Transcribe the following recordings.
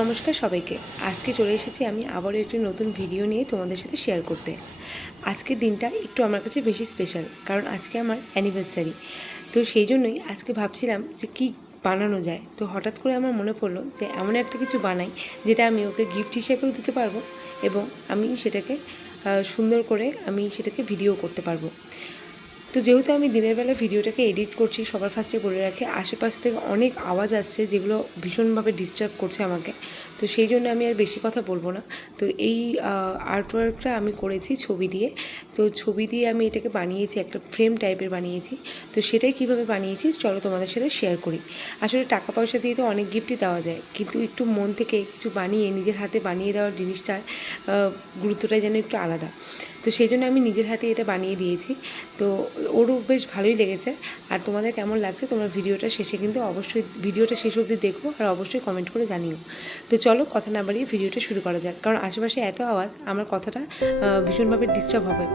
নমস্কার সবাইকে। আজকে চলে এসেছি আমি আবারও একটি নতুন ভিডিও নিয়ে তোমাদের সাথে শেয়ার করতে। আজকের দিনটা একটু আমার কাছে বেশি স্পেশাল, কারণ আজকে আমার অ্যানিভার্সারি। তো সেই জন্যই আজকে ভাবছিলাম যে কী বানানো যায়। তো হঠাৎ করে আমার মনে পড়লো যে এমন একটা কিছু বানাই যেটা আমি ওকে গিফট হিসেবেও দিতে পারবো এবং আমি সেটাকে সুন্দর করে আমি সেটাকে ভিডিও করতে পারবো। তো যেহেতু আমি দিনের বেলা ভিডিওটাকে এডিট করছি, সবার ফার্স্টে বলে রাখি আশেপাশ থেকে অনেক আওয়াজ আসছে যেগুলো ভীষণভাবে ডিস্টার্ব করছে আমাকে। তো সেই জন্য আমি আর বেশি কথা বলবো না। তো এই আর্টওয়ার্কটা আমি করেছি ছবি দিয়ে। তো ছবি দিয়ে আমি এটাকে বানিয়েছি, একটা ফ্রেম টাইপের বানিয়েছি। তো সেটাই কীভাবে বানিয়েছি চলো তোমাদের সাথে শেয়ার করি। আসলে টাকা পয়সা দিয়ে তো অনেক গিফটই দেওয়া যায়, কিন্তু একটু মন থেকে কিছু বানিয়ে নিজের হাতে বানিয়ে দেওয়ার জিনিসটার গুরুত্বটাই যেন একটু আলাদা। তো সেই জন্য আমি নিজের হাতে এটা বানিয়ে দিয়েছি। তো ওরও বেশ ভালোই লেগেছে। আর তোমাদের কেমন লাগছে তোমরা ভিডিওটা শেষে কিন্তু অবশ্যই ভিডিওটা শেষ অবধি দেখো আর অবশ্যই কমেন্ট করে জানিও। তো চলো কথা না বাড়িয়ে ভিডিওটা শুরু করা যাক, কারণ আশেপাশে এত আওয়াজ আমার কথাটা ভীষণভাবে ডিস্টার্ব হবে।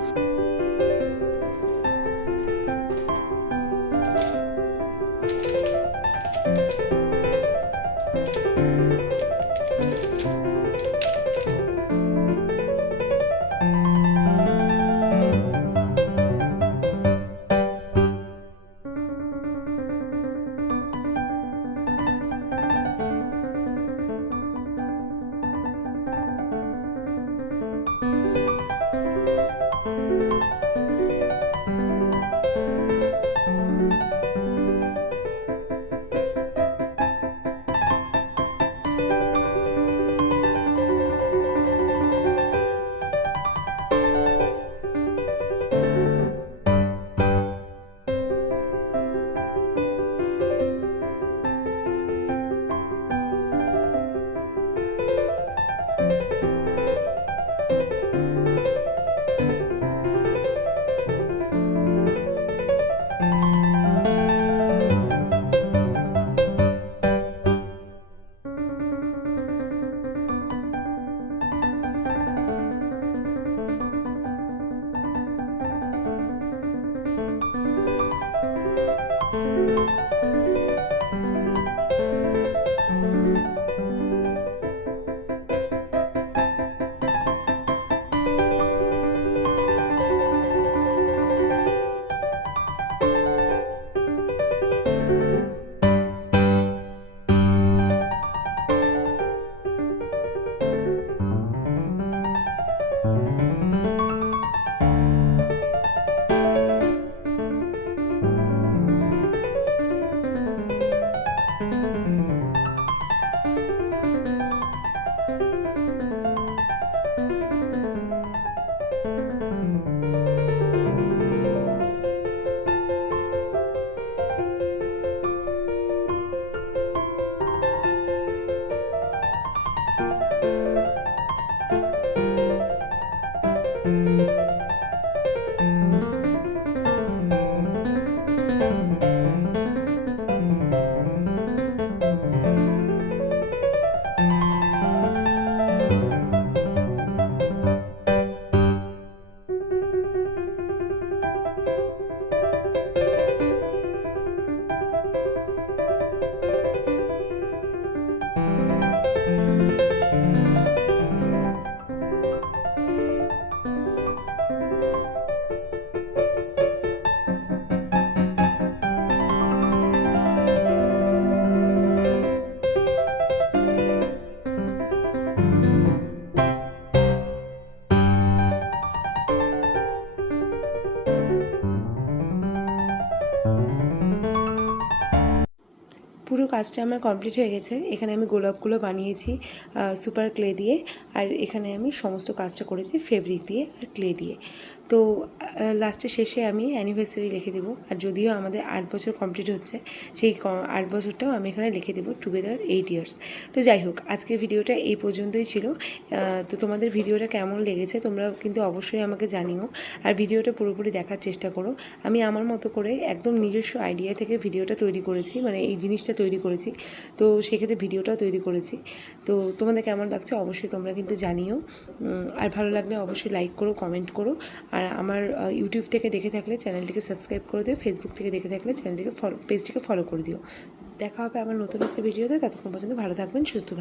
পুরো কাজটা আমার কমপ্লিট হয়ে গেছে। এখানে আমি গোলাপগুলো বানিয়েছি সুপার ক্লে দিয়ে, আর এখানে আমি সমস্ত কাজটা করেছি ফেব্রিক দিয়ে আর ক্লে দিয়ে। তো লাস্টে শেষে আমি অ্যানিভার্সারি লিখে দেবো, আর যদিও আমাদের 8 বছর কমপ্লিট হচ্ছে, সেই 8 বছরটাও আমি এখানে লিখে দেবো টুগেদার 8 ইয়ার্স। তো যাই হোক, আজকের ভিডিওটা এই পর্যন্তই ছিল। তো তোমাদের ভিডিওটা কেমন লেগেছে তোমরা কিন্তু অবশ্যই আমাকে জানিও, আর ভিডিওটা পুরোপুরি দেখার চেষ্টা করো। আমি আমার মতো করে একদম নিজস্ব আইডিয়া থেকে ভিডিওটা তৈরি করেছি, মানে এই জিনিসটা তৈরি করেছি। তো সেক্ষেত্রে ভিডিওটাও তৈরি করেছি। তো তোমাদের কেমন লাগছে অবশ্যই তোমরা কিন্তু জানিও, আর ভালো লাগলে অবশ্যই লাইক করো, কমেন্ট করো। আর আমার ইউটিউব থেকে দেখে থাকলে চ্যানেলটিকে সাবস্ক্রাইব করে দিও, ফেসবুক থেকে দেখে থাকলে চ্যানেলটিকে পেজটিকে ফলো করে দিও। দেখা হবে আমার নতুন একটা ভিডিওতে। ততক্ষণ পর্যন্ত ভালো থাকবেন, সুস্থ থাকবেন।